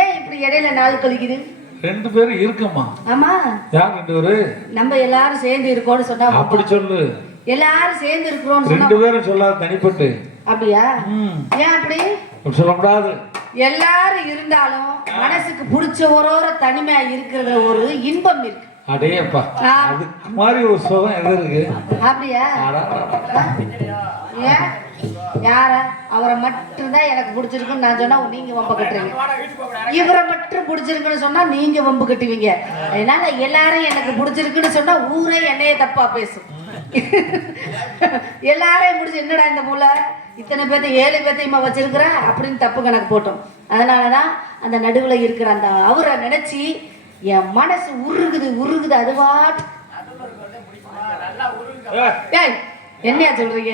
ஏன் இப்படி இடையில நாள் கழிக்குது? 2 பேரும் இருக்கம்மா. ஆமா. யார் 2 பேரு? நம்ம எல்லாரும் சேர்ந்து இருக்கோம்னு சொன்னா அப்படி சொல்லு. எல்லாரும் சேர்ந்து இருக்கிறோம்னு சொன்னா 2 பேரும் சொல்லாத தனிப்பட்டு. அப்படியா? ஏன் அப்படி சொல்லக்கூடாது? எல்லாரும் இருந்தாலும் மனசுக்கு பிடிச்ச ஒரு தனிமையா இருக்கிறதுல ஒரு இன்பம் இருக்கு. அடேப்பா, அதுக்கு மாதிரி ஒரு சுகம் எது இருக்கு? அப்படியா? ஏன் யார அவரை மட்டும்தான் எனக்கு பிடிச்சிருக்குன்னு நான் சொன்னா நீங்க வம்பு கட்டுறீங்க, இவரை மட்டும் பிடிச்சிருக்குன்னு சொன்னா நீங்க வம்பு கட்டுவீங்க. அதனால எல்லாரும் எனக்கு பிடிச்சிருக்குன்னு சொன்னா ஊரே என்னைய தப்பா பேசும். எல்லாரையும் முடிச்சு என்னடா இந்த மூளை இத்தனை பேர்த்த 7 பேர்த்தையுமா வச்சிருக்கிற அப்படின்னு தப்பு கணக்கு போட்டோம். அதனாலதான் அந்த நடுவுல இருக்கிற அந்த அவரை நினைச்சு என் மனசு உருகுது அதுவாட். என்னையா சொல்றீங்க?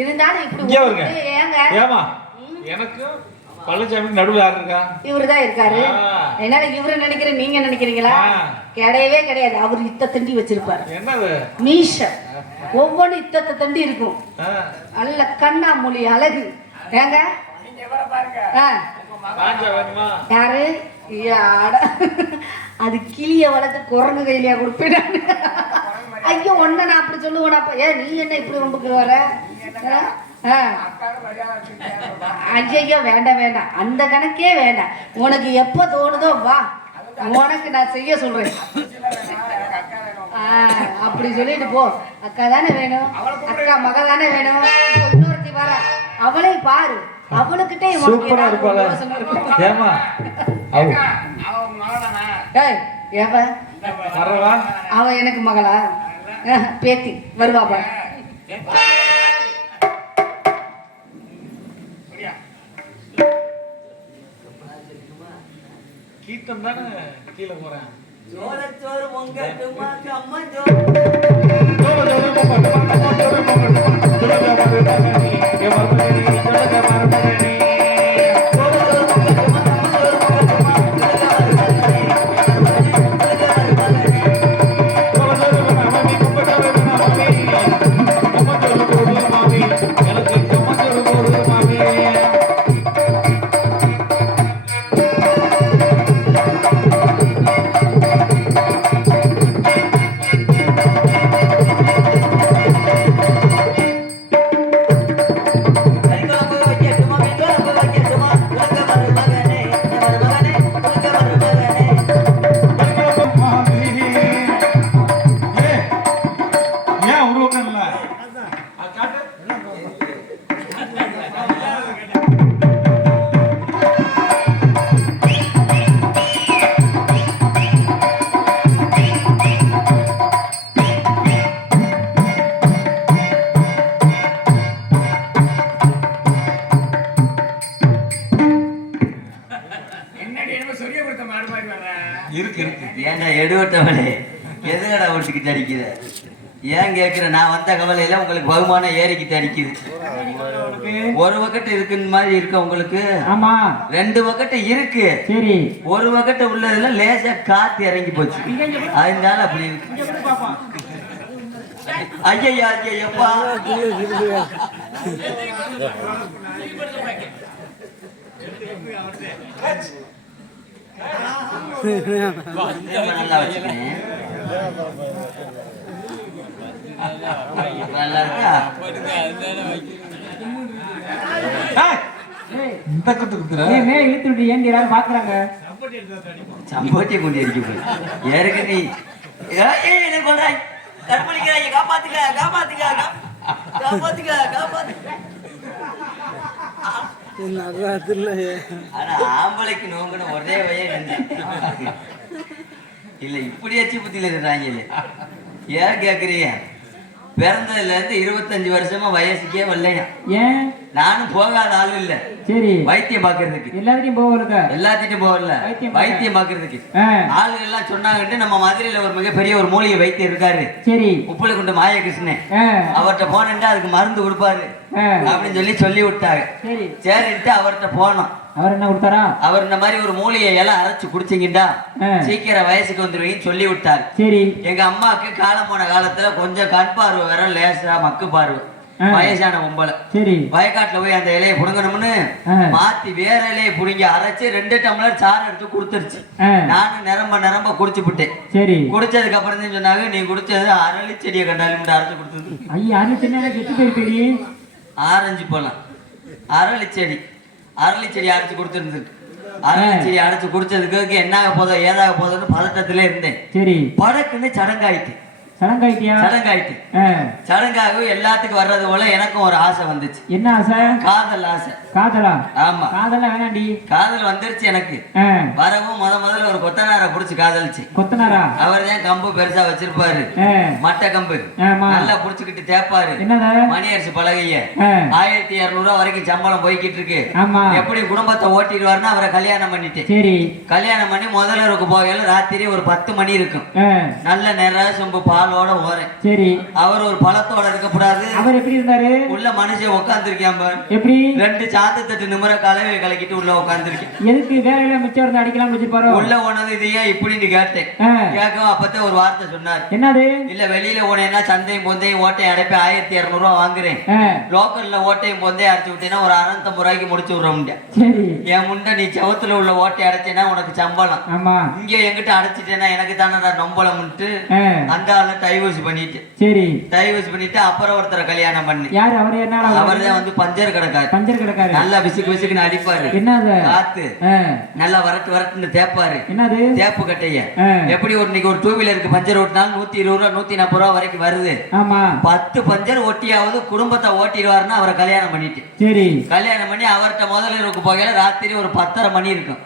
இருந்தாலும் இப்படி ஏங்க எனக்கு பழனிசாமி நடுவில் யாரு இருக்கா? இவருதான் இருக்காரு. என்னால இவரு நினைக்கிறேன், நீங்க நினைக்கிறீங்களா? கிடையவே கிடையாது. அவர் இத்த தண்டி வச்சிருப்பாரு. என்னது? மீஷ ஒவ்வொன்னு இத்த தண்டி இருக்கும். நல்ல கண்ணா மொழி அழகு. ஏங்க யாரு? அது கிளிய வளர்த்து குரங்கு கையிலையா கொடுப்பேன். ஐயோ ஒன்ன நான் அப்படி சொல்லுவேனாப்பா. ஏன் நீ என்ன இப்படி ரொம்பக்கு வர? ஐயோ வேண்டாம், அந்த கணக்கே வேண்டாம். உனக்கு எப்ப தோணுதோ வா, உனக்கு நான் செய்ய சொல்றேன். அப்படி சொல்லிட்டு போ. அக்கா தானே வேணும், அக்கா மக தானே வேணும். இன்னொருத்தி வர, அவளை பாரு, அவளுக்கிட்டே அவ எனக்கு மகளா? பேத்தி வருவாப்பா. கீர்த்தம் தானே கீழே போறேன். ஏன்டா எடுவட்டவனே எதுகடா ஒட்டிக்கிட்டு அடிக்குத? ஏன் கேட்குற? நான் வந்த கவலையில உங்களுக்கு பகுமானம் ஏறிக்கிட்டு அடிக்குது. ஒரு பக்கெட் இருக்குன்னு மாதிரி இருக்க உங்களுக்கு. ஆமா 2 பக்கெட் இருக்கு. சரி, ஒரு பக்கெட் உள்ளதுல லேசா காத்து இறங்கி போச்சு, அதனால அப்படி இருக்கு. ஐயா ஐயப்பா, நல்லா வச்சுக்கிறேன். நல்லா இருக்கா? சம்போட்டியை கொண்டு அடிக்க போய் ஏற்கு நீ என்ன கொள்றாய்? கற்பழிக்கிறாய், காப்பாத்துக்க காப்பாத்துக்க காப்பாத்துக்க காப்பாத்துக்க. ஆனா ஆம்பளைக்கு நோங்கணும் ஒரே வய இல்ல, இப்படி அச்சு புத்தியில இருக்கிறாங்க. ஏன் கேக்குறீங்க? பிறந்ததுல இருந்து 25 வருஷமா வயசுக்கே வரலையா? ஏன்? நானும் போகாத ஆளு இல்ல. சரி, வைத்தியம் பாக்குறதுக்கு எல்லாத்தையும் போகல, எல்லாத்திட்டும் போகல, வைத்தியம் பாக்குறதுக்கு ஆளுகள் எல்லாம் சொன்னாங்கட்டு நம்ம மதுரையில ஒரு மிகப்பெரிய ஒரு மூலிகை வைத்தியம் இருக்காரு. சரி, உப்புல கொண்டு மாயகிருஷ்ணன், அவர்கிட்ட போனேன்டா அதுக்கு மருந்து கொடுப்பாரு அப்படின்னு சொல்லி விட்டாங்க. சரின்ட்டு அவர்கிட்ட போனோம். அவர் என்ன கொடுத்தாரா? அவர் இந்த மாதிரி ஒரு மூலிகை எல்லாம் அரைச்சு குடிச்சிங்கடா சீக்கிரம் வயசுக்கு வந்துருவீங்கன்னு சொல்லி விட்டாரு. சரி, எங்க அம்மாவுக்கு காலம் போன காலத்துல கொஞ்சம் கண் பார்வை வேற லேசா மக்கு பார்வை. வயசான பொம்பளை. சரி. வயக்காட்டுல போய் அந்த இலையை புடுங்கணும்னு மாத்தி வேற இலையை புடுங்கி அரைச்சு 2 டம்ளர் சாறு எடுத்து கொடுத்துருச்சு. நானும் நிரம்ப குடிச்சு விட்டேன். சரி. குடிச்சதுக்கு அப்புறம் தான் சொன்னாங்க, நீ குடிச்சது அரளி செடியை கண்டாலும் அரைச்சு கொடுத்தது. ஐயா அரளி செடி கெட்டு போயிருப்பீங்க. ஆரஞ்சு பழம் அரளி செடி அரைச்சு கொடுத்துருந்துருக்கு. அரளி செடி அரைச்சு குடிச்சதுக்கு என்ன ஆக போதோ ஏதாக போதோன்னு பதட்டத்திலே இருந்தேன். சரி. படக்குன்னு சடங்காயிட்டு. சடங்காக எல்லாத்துக்கும் வர்றது போல எனக்கும் ஒரு ஆசை வந்துச்சு. என்ன ஆசை? காதல் ஆசை. காதலா? ஆமா. காதலா வேணாண்டி. காதல் வந்துருச்சு எனக்கு. வரவும் முதல்ல ஒரு கொத்தனாரை புடிச்சு காதலிச்சு. கொத்தனாரா? அவர் தான் கம்பு பெருசா வச்சிருப்பாரு, மட்டை கம்பு நல்லா புடிச்சுக்கிட்டு தேப்பாரு. மணி அரிசி பலகைய 1200 வரைக்கும் சம்பளம் போய்கிட்டு இருக்கு. எப்படி குடும்பத்தை ஓட்டிடுவாருன்னு அவரை கல்யாணம் பண்ணிட்டேன். சரி. கல்யாணம் பண்ணி முதல்ல போகையில ராத்திரி ஒரு 10 மணி இருக்கும். நல்ல நேர சொம்பு பாலோட ஓரேன். சரி. அவர் ஒரு பழத்தோட இருக்கக்கூடாது. அவர் எப்படி இருந்தாரு? உள்ள மனுஷன் உட்காந்துருக்கேன். எப்படி? 2 சாந்து தட்டு நிமிர கலவை கலக்கிட்டு உள்ள உட்காந்துருக்கேன். எதுக்கு? வேலையில மிச்சம் இருந்து அடிக்கலாம் வச்சிருப்பாரு. உள்ள போனது இது ஏன் இப்படின்னு கேட்டேன். கேட்கவும் அப்பதான் ஒரு வார்த்தை சொன்னார். என்னது? இல்ல வெளியில போனேன்னா சந்தையும் பொந்தையும் ஓட்டையும் அடைப்பேன் 1200 வாங்குறேன். லோக்கல்ல ஓட்டையும் பொந்தையும் அடைச்சு விட்டேன்னா ஒரு 650 ரூபாய்க்கு முடிச்சு விடுறோம். என் முண்டை நீ செவத்துல உள்ள ஓட்டை அடைச்சேன்னா உனக்கு சம்பளம். இங்க எங்கிட்ட அடைச்சிட்டேன்னா எனக்கு தானே நொம்பளம்ட்டு அந்த ஆளை டைவர்ஸ் பண்ணிட்டு. சரி. டைவர்ஸ் பண்ணிட்டு அப்புறம் ஒருத்தரை கல்யாணம் பண்ணி. யாரு அவரு? என்ன? அவர் தான் வந்து பஞ்சர் கடைக்காரு. நல்லா விசுக்குன்னு அடிப்பாரு. என்னது? காத்து நல்லா வரட்டுன்னு தேப்பாரு. என்னது? தேப்பு கட்டைய. எப்படி இன்னைக்கு ஒரு 2 வீலருக்கு பஞ்சர் ஓட்டினாலும் 120 ரூபா 140 ரூபா வரைக்கும் வருது. ஆமா. 10 பஞ்சர் ஓட்டியாவது குடும்பத்தை ஓட்டிடுவாருன்னு அவரை கல்யாணம் பண்ணிட்டு. சரி. கல்யாணம் பண்ணி அவர்கிட்ட முதலிரவுக்கு போகையில ராத்திரி ஒரு 10:30 மணி இருக்கும்.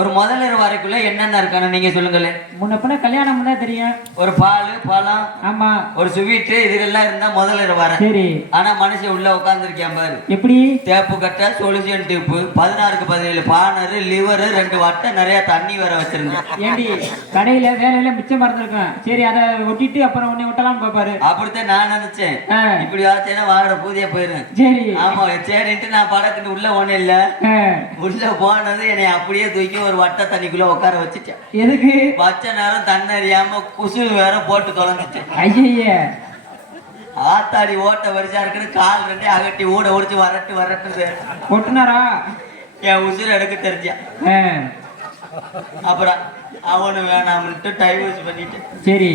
ஒரு முதலிரவு வரைக்குள்ள என்னென்ன இருக்கானு நீங்க சொல்லுங்களேன். முன்ன கல்யாணம் பண்ணா தெரியும். ஒரு பால் பழம், ஆமா, ஒரு ஸ்வீட் இதெல்லாம் இருந்தா முதல்ல வர. சரி. ஆனா மனுஷன் உள்ள உட்கார்ந்துருக்கேன் பாரு. எப்படி? தேப்பு கட்ட, சொல்யூஷன் டியூப், 16க்கு 17 பானர், லிவர், 2 வட்டை, நிறைய தண்ணி வர வச்சிருந்தேன். ஏண்டி கடையில வேலையில மிச்சம் மறந்துருக்கேன். சரி, அதை ஒட்டிட்டு அப்புறம் உன்னை விட்டலாம் பாப்பாரு. அப்படித்தான் நான் நினைச்சேன். இப்படி ஆச்சேன்னா வாழ பூதியா போயிரும். சரி. ஆமா. சரின்ட்டு நான் படக்குன்னு உள்ள ஒண்ணு இல்ல. உள்ள போனது என்னை அப்படியே தூக்கி ஒரு வட்ட தண்ணிக்குள்ள உட்கார வச்சுட்டேன். எதுக்கு? பச்சை நேரம் தண்ணி அறியாம குசு வேற போட்டு தொலைஞ்சிட்டு. ஐய ஆத்தாடி ஓட்ட வரிசா இருக்குன்னு கால் 2 அகட்டி ஊட ஒடிச்சு வரட்டு கொட்டுனாரா? என் உசுர எடுக்க தெரிஞ்சா. அப்புறம் அவனு வேணாம்னுட்டு டைவர்ஸ் பண்ணிட்டு. சரி.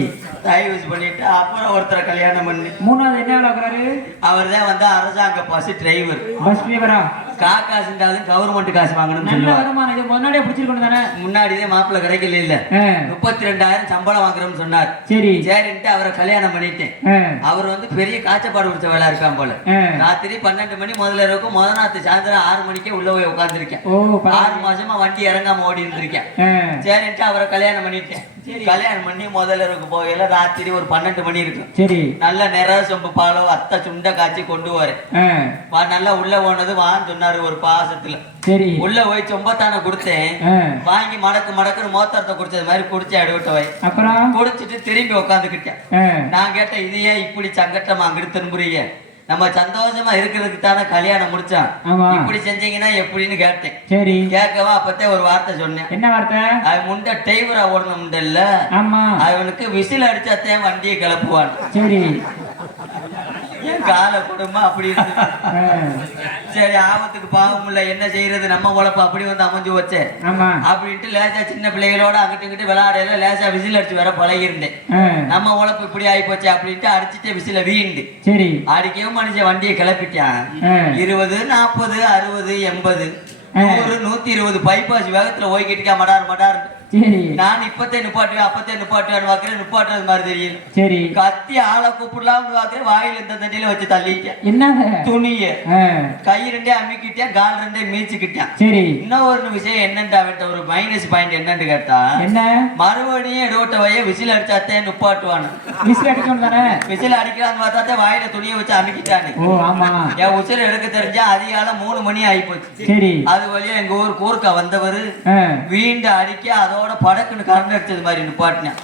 டைவர்ஸ் பண்ணிட்டு அப்புறம் ஒருத்தரை கல்யாணம் பண்ணி. மூணாவது என்ன வளர்க்குறாரு? அவர் தான் வந்து அரசாங்க பஸ் டிரைவர். பஸ் டிரைவரா? காசு இருந்தாலும் கவர்மெண்ட் காசு வாங்கணும்னு சொல்லுவாங்க. முன்னாடியே பிடிச்சிருக்கணும் தானே. முன்னாடியே மாப்பிள்ள கிடைக்கல. இல்ல 32,000 சம்பளம் வாங்குறோம்னு சொன்னார். சரி. சரின்ட்டு அவரை கல்யாணம் பண்ணிட்டேன். அவர் வந்து பெரிய காய்ச்சப்பாடு பிடிச்ச வேலை இருக்கான் போல. ராத்திரி 12 மணி முதல்ல இருக்கும். நாத்து சாயந்தரம் 6 மணிக்கே உள்ள போய் உட்காந்துருக்கேன். 6 மாசமா வண்டி இறங்காம ஓடி இருந்திருக்கேன். சரின்ட்டு அவரை கல்யாணம் பண்ணிட்டேன். கல்யாணம் பண்ணி முதல்ல போகையில ராத்திரி ஒரு 12 மணி இருக்கும். சரி. நல்ல நிற சொம்பு பாலோ அத்தை சுண்ட காய்ச்சி கொண்டு வரேன். நல்லா உள்ள போனது வான்னு சொன்னாரு ஒரு பாசத்துல. சரி. உள்ள போய் சொம்பத்தான கொடுத்தேன். வாங்கி மடக்குன்னு மோத்தாரத்தை குடிச்சது மாதிரி குடிச்சு அடிவிட்ட வை. அப்புறம் குடிச்சிட்டு திரும்பி உட்காந்துக்கிட்டேன். நான் கேட்டேன், இது ஏன் இப்படி சங்கட்டமா அங்கிட்டு திரும்புறீங்க? நம்ம சந்தோஷமா இருக்கிறதுக்கு தானே கல்யாணம் முடிச்சான். இப்படி செஞ்சீங்கன்னா எப்படின்னு கேட்டேன். சரி. கேட்கவா அப்பத்தே ஒரு வார்த்தை சொன்னேன். என்ன வார்த்தை? அது முண்டை டிரைவரா ஓடணும் முண்டல்ல. ஆமா. அவனுக்கு விசில் அடிச்சாத்தேன் வண்டியை கிளப்புவான். சரி. என் கால குடும்பம் அப்படி இருக்கு. சரி, ஆபத்துக்கு பாவம் இல்ல, என்ன செய்யறது, நம்ம உழப்ப அப்படி வந்து அமைஞ்சு வச்சேன். அப்படின்ட்டு லேசா சின்ன பிள்ளைகளோட அங்கிட்டு விளையாடையில லேசா விசில் அடிச்சு வர பழகி இருந்தேன். நம்ம உழப்பு இப்படி ஆகி போச்சு அப்படின்ட்டு அடிச்சுட்டு விசில வீண்டு. சரி. அடிக்கவும் மனுஷன் வண்டியை கிளப்பிட்டான். 20, 40, 60, 80, 100, 120 பைபாஸ் வேகத்துல ஓய்கிட்டு மடார். நான் இப்பத்தே நிப்பாட்டுவேன் அப்பத்தே நிப்பாட்டுவேன் பாக்குறேன். நிப்பாட்டுறது மாதிரி தெரியல. சரி. கத்தி ஆளை கூப்பிடலாம்னு பாக்குறேன். வாயில இந்த தண்ணியில வச்சு தள்ளிட்டேன். என்ன துணிய கை 2 அமிக்கிட்டேன், கால் 2 மீச்சுக்கிட்டேன். சரி. இன்னொரு விஷயம் என்னன்னு ஒரு மைனஸ் பாயிண்ட் என்னன்னு கேட்டா, என்ன மறுபடியும் எடுவட்ட வைய விசில் அடிச்சாத்தே நிப்பாட்டுவானு. விசில் அடிக்கணும் தானே. விசில் அடிக்கலான்னு பார்த்தாத்தே வாயில துணியை வச்சு அமிக்கிட்டானு. என் உசில் எடுக்க தெரிஞ்சா அதிகால 3 மணி ஆகி போச்சு. சரி. அது வழியா எங்க ஊர் கூர்க்கா வந்தவரு வீண்டு அடிக்க அதோட படக்குன்னு கரண்ட் அடிச்சது மாதிரி நிப்பாட்டினேன்.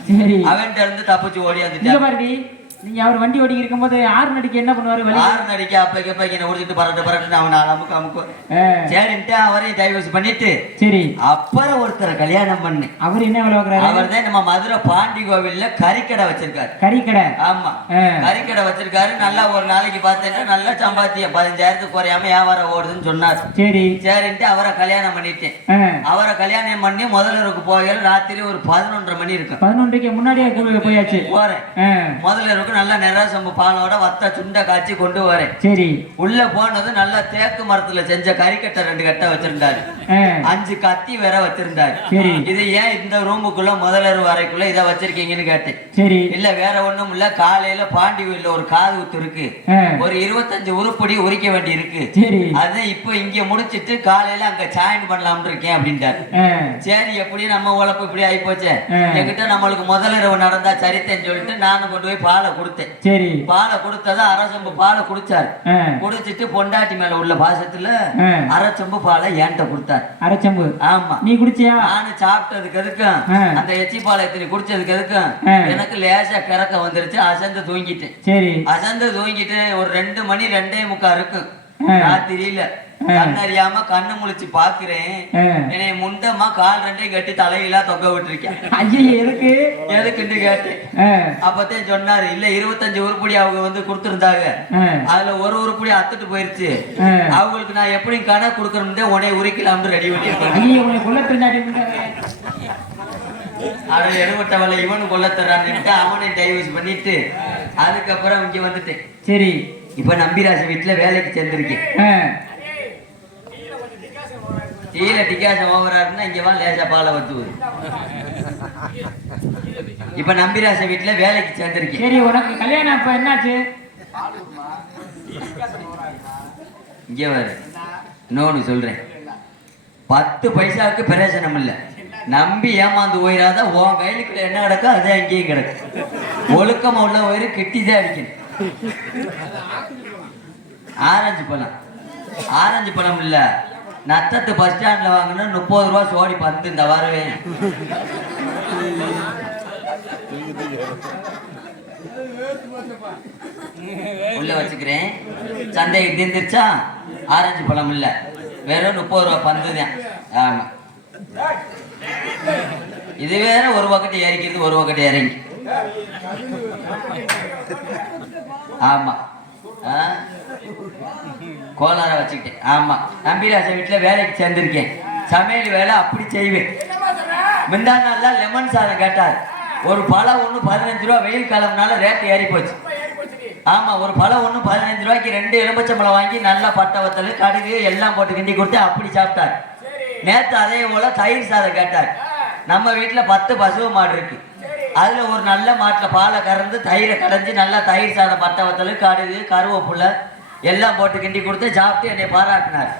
அவன்கிட்ட இருந்து தப்பிச்சு ஓடி வந்துட்டேன். நீங்க அவர் வண்டி ஓடி இருக்கும் போது ஆறு நடிக்க என்ன பண்ணுவாரு? ஆறு நடிக்க அப்பைக்கு என்ன உடிச்சிட்டு பரட்டு அவன் அமுக்கு அமுக்கு சரின்ட்டு அவரையும் டைவர்ஸ் பண்ணிட்டு சரி அப்புறம் ஒருத்தரை கல்யாணம் பண்ணு. அவர் என்ன வேலை பார்க்கறாரு? அவர் தான் நம்ம மதுரை பாண்டி கோவில்ல கறிக்கடை வச்சிருக்காரு. கறிக்கடை? ஆமா, கறிக்கடை வச்சிருக்காரு. நல்லா ஒரு நாளைக்கு பார்த்தேன்னா நல்லா சம்பாத்தியம் 15,000 குறையாம வியாபாரம் ஓடுதுன்னு சொன்னார். சரி சரின்ட்டு அவரை கல்யாணம் பண்ணிட்டேன். அவரை கல்யாணம் பண்ணி முதலருக்கு போகல ராத்திரி ஒரு 11:30 மணி இருக்கும். 11:30க்கு முன்னாடியே போயாச்சு. போறேன் முதலருக்கு நல்லா நிராசம்பு பாலோட வத்த சுண்டை காய்ச்சி கொண்டு வரேன். சரி உள்ள போனது நல்லா தேக்கு மரத்துல செஞ்ச கறிக்கட்டை 2 கட்டை வச்சிருந்தாரு. 5 கத்தி வேற வச்சிருந்தாரு. இது ஏன் இந்த ரூமுக்குள்ள முதலர் வரைக்குள்ள இதை வச்சிருக்கீங்கன்னு கேட்டேன். சரி இல்ல வேற ஒண்ணும் இல்ல, காலையில பாண்டி வீட்டுல ஒரு காது ஊத்து இருக்கு, ஒரு 25 உருப்படி உரிக்க வேண்டி இருக்கு. அதான் இப்ப இங்க முடிச்சிட்டு காலையில அங்க ஜாயின் பண்ணலாம்னு இருக்கேன் அப்படின்ட்டாரு. சரி எப்படி நம்ம உழப்பு இப்படி ஆகி போச்சு, என்கிட்ட நம்மளுக்கு முதலிரவு நடந்தா சரித்தேன்னு சொல்லிட்டு நானும் கொண்டு போய் பாலை கொடுத்தேன். சரி பாலை கொடுத்தது அரசம்பு பாலை குடிச்சாரு. குடிச்சிட்டு பொண்டாட்டி மேல உள்ள பாசத்துல அரைச்சம்பு பாலை ஏன்ட்ட கொடுத்தாரு. அரைச்சம்பு? ஆமா. நீ குடிச்சியா? நானும் சாப்பிட்டதுக்கு எதுக்கும் அந்த எச்சி பாளையத்தினை குடிச்சதுக்கு எதுக்கும் எனக்கு லேசா கிறக்க வந்துருச்சு. அசந்து தூங்கிட்டேன். சரி அசந்து தூங்கிட்டு ஒரு 2 மணி 2:45 இருக்கும் ராத்திரியில. கண்ணறியாம கண்ணு முழிச்சு பாக்குறேன், என்னை முண்டமா கால் 2 கட்டி தலையிலா தொங்க விட்டுருக்கேன். எதுக்கு எதுக்குன்னு கேட்டேன். அப்பதான் சொன்னாரு, இல்ல 25 உருப்படி அவங்க வந்து கொடுத்துருந்தாங்க, அதுல ஒரு உருப்படி அத்துட்டு போயிருச்சு, அவங்களுக்கு நான் எப்படி கணக்கு கொடுக்கணும்னு உடனே உரிக்கலாம்னு ரெடி பண்ணிருக்கேன். அதை எடுபட்டவளை இவனு கொல்ல தர்றான்னுட்டு அவனை டைவர்ஸ் பண்ணிட்டு அதுக்கப்புறம் இங்க வந்துட்டேன். சரி இப்ப நம்பிராச வீட்டுல வேலைக்கு சேர்ந்திருக்கேன். டீல டிகாசம் ஓவராருன்னா இங்க வா லேசா பாலை வத்துவது. இப்ப நம்பிராச வீட்டுல வேலைக்கு சேர்ந்திருக்கேன். சரி உனக்கு கல்யாணம் இப்ப என்னாச்சு? இங்க வர இன்னொன்னு சொல்றேன், 10 பைசாவுக்கு பிரயோஜனம் இல்ல. நம்பி ஏமாந்து போயிடாத, உன் கையிலுக்குள்ள என்ன கிடக்கோ அதே அங்கேயும் கிடக்கு. ஒழுக்கமா உள்ள போயிரு கிட்டிதான் அடிக்கணும். ஆரஞ்சு பழம் இல்ல, நத்தத்து பஸ் ஸ்டாண்ட்ல வாங்கினா 30 ரூபா சோடி 10. இந்த வருவேன் உள்ள வச்சுக்கிறேன். சந்தைக்கு தீர்ந்துருச்சா? ஆரஞ்சு பழம் இல்ல, வெறும் 30 ரூபா 10 தான். ஆமா இது வேற ஒரு பக்கெட் இறக்கிறது, ஒரு பக்கெட் இறங்கி. ஆமா கோளார வச்சுக்கிட்டேன். ஆமா நம்பிராச வீட்டுல வேலைக்கு சேர்ந்திருக்கேன். சமையல் வேலை அப்படி செய்வேன். முந்தா நாள்ல லெமன் சாதம் கேட்டார். ஒரு பழம் ஒண்ணு 15 ரூபா, வெயில் காலம்னால ரேட்டு ஏறி போச்சு. ஆமா ஒரு பழம் ஒண்ணு 15 ரூபாய்க்கு 2 எலும்பச்சம்பழம் வாங்கி நல்லா பட்டை வத்தல் கடுகு எல்லாம் போட்டு கிண்டி கொடுத்து அப்படி சாப்பிட்டார். நேற்று அதே போல தயிர் சாதம் கேட்டார். நம்ம வீட்டுல 10 பசு மாடு இருக்கு, அதுல ஒரு நல்ல மாட்டுல பாலை கறந்து தயிரை கடைஞ்சி நல்லா தயிர் சாதம் பட்டை வத்தல் கடுகு கருவேப்புள்ள எல்லாம் போட்டு கிண்டி கொடுத்து சாப்பிட்டு என்னை பாராட்டினார்.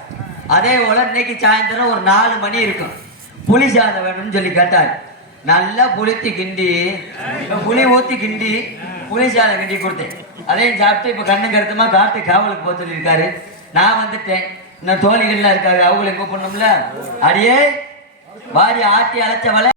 அதே போல இன்னைக்கு சாயந்தரம் ஒரு 4 மணி இருக்கும், புளி சாதம் வேணும்னு சொல்லி கேட்டார். நல்லா புளித்தி கிண்டி புளி ஊத்தி கிண்டி புளி சாதம் கிண்டி கொடுத்தேன். அதையும் சாப்பிட்டு இப்ப கண்ணு கருத்துமா காட்டு காவலுக்கு போக சொல்லியிருக்காரு. நான் வந்துட்டேன். இன்னும் தோழிகள்லாம் இருக்காரு, அவங்களை கூப்பிடணும்ல. அடியே வாடி ஆட்டி அழைச்சவளை